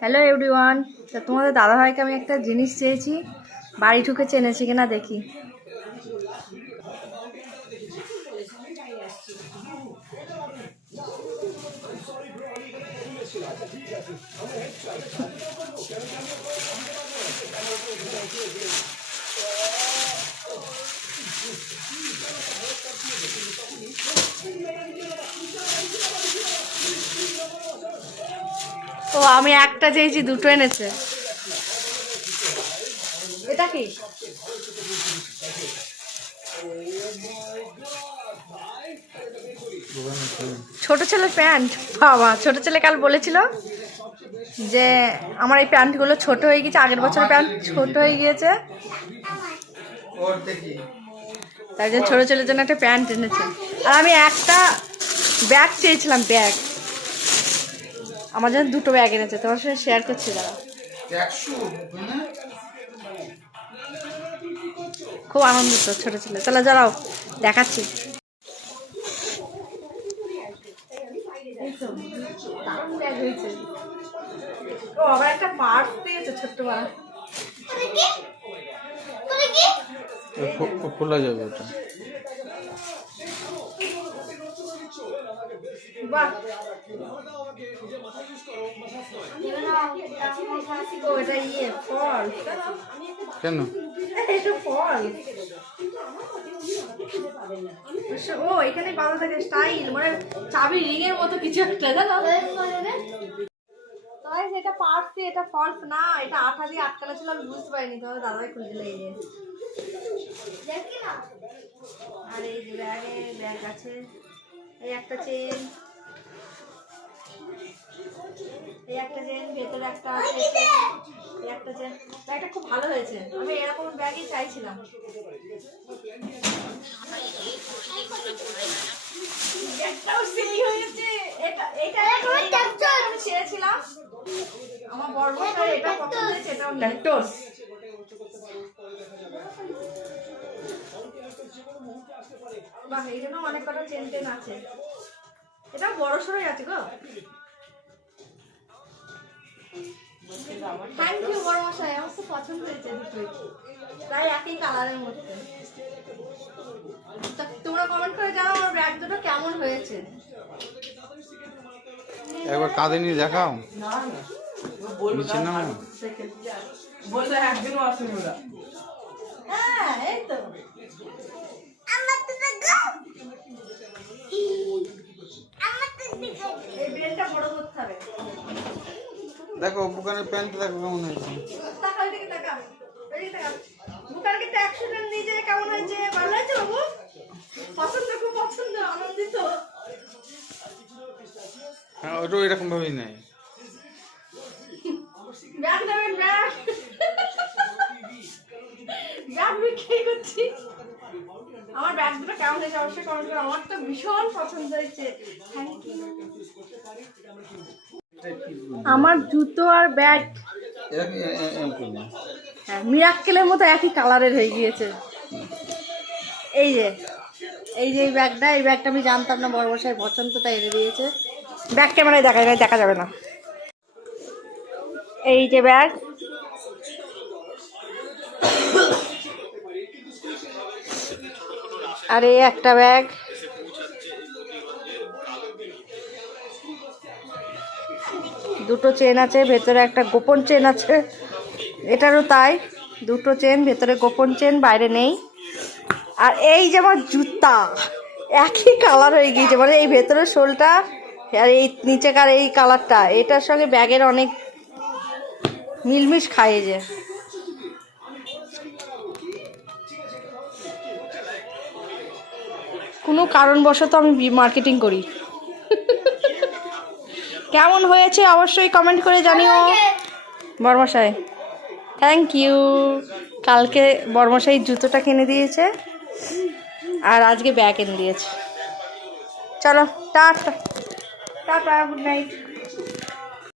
Hello everyone, তো তোমাদের দাদাভাইকে আমি একটা জিনিস চেয়েছি, বাড়ি ঢুকে চেনেছি কিনা দেখি। ও আমি একটা চেয়েছি, দুটো এনেছে। এটা কি? ছোট ছেলের প্যান্ট। বাবা, ছোট ছেলে কাল বলেছিল যে আমার এই প্যান্টগুলো ছোট হয়ে গেছে, আগের বছরের প্যান্ট ছোট হয়ে গিয়েছে, তাই জন্য ছোট ছেলের জন্য একটা প্যান্ট এনেছে। আর আমি একটা ব্যাগ চেয়েছিলাম, ব্যাগ। আমার জন্য দুটো ব্যাগ এনেছে, তোমার সঙ্গে শেয়ার করছি। দাঁড়া, খুব আনন্দিত ছোট ছেলে। তাহলে যারাও দেখাচ্ছি। ও আবার একটা পার্স দিয়েছে ছোট্ট বড়। খোলা যাবে ওটা। বাহ, ও এটা ফল। কেন? এটা ফল। ও এখানে বাঁধা থাকে স্টাইল, মানে চাবি রিং এর মতো কিছু একটা, জানো? এটা পার্সি, এটা ফলস না, এটা আঠা দিয়ে আটকানো ছিল, আমি বুঝতে পারিনি। তোমার দাদাই খুলে দিল। এই যে আর এই যে ব্যাগ আছে, এই একটা চেন, এই একটা চেন, ভেতরে একটা আছে, এই একটা চেন। ব্যাগটা খুব ভালো হয়েছে, আমি এরকম ব্যাগই চাইছিলাম। ব্যাগটাও সেই হয়েছে। এটা আমি চেয়েছিলাম, আমার বড়মশাই এটা পছন্দ হয়েছে, এটাও ল্যাকটোস। বাহ, এখানেও অনেক কটা চেন টেন আছে। এটাও বড় সড়ই আছে গো। থ্যাংক ইউ বড়মশাই, আমার খুব পছন্দ হয়েছে দুটোই, প্রায় একই কালারের মধ্যে। তোমরা কমেন্ট করে জানাও আমার ব্যাগ দুটো কেমন হয়েছে। একবার কাঁধে নিয়ে দেখাও। নিচে নাও। বললে একদিনও আসেনি ওরা। হ্যাঁ, এই তো এই বেলটা বড় করতে হবে। দেখো বুকানের প্যান্ট দেখো কেমন হয়েছে। টাকা দিকে টাকা, এই টাকা। বুকার কি অ্যাক্সিডেন্ট নিজে কেমন হয়েছে? ভালো হয়েছে বাবু? পছন্দ, খুব পছন্দ, আনন্দিত। হ্যাঁ, ওটা এরকম ভাবেই নেয়। ব্যাগ নেবেন, ব্যাগ। ব্যাগ বিক্রি করছি। আমার ব্যাগ দুটো কেমন হয়েছে অবশ্যই কমেন্ট করো। আমার তো ভীষণ পছন্দ হয়েছে। Thank you. আমার জুতো আর ব্যাগ মিরাক্কেলের মতো একই কালারের হয়ে গিয়েছে। এই যে এই ব্যাগটা, এই ব্যাগটা আমি জানতাম না, বড় বড় পছন্দ, তাই এনে দিয়েছে। ব্যাগ ক্যামেরায় দেখা যাবে না। এই যে ব্যাগ, আর এই একটা ব্যাগ, দুটো চেন আছে, ভেতরে একটা গোপন চেন আছে। এটারও তাই, দুটো চেন, ভেতরে গোপন চেন, বাইরে নেই। আর এই যে আমার জুতা, একই কালার হয়ে গিয়েছে, মানে এই ভেতরের শোলটা আর এই নিচেকার এই কালারটা, এটার সঙ্গে ব্যাগের অনেক মিলমিশ খায়। যে কোনো কারণবশত আমি মার্কেটিং করি। কেমন হয়েছে অবশ্যই কমেন্ট করে জানিও বর্মশাই। Thank you. কালকে বর্মশাই জুতোটা কিনে দিয়েছে আর আজকে ব্যাগ এনে দিয়েছে। চলো টাটা, টাটা, গুড নাইট।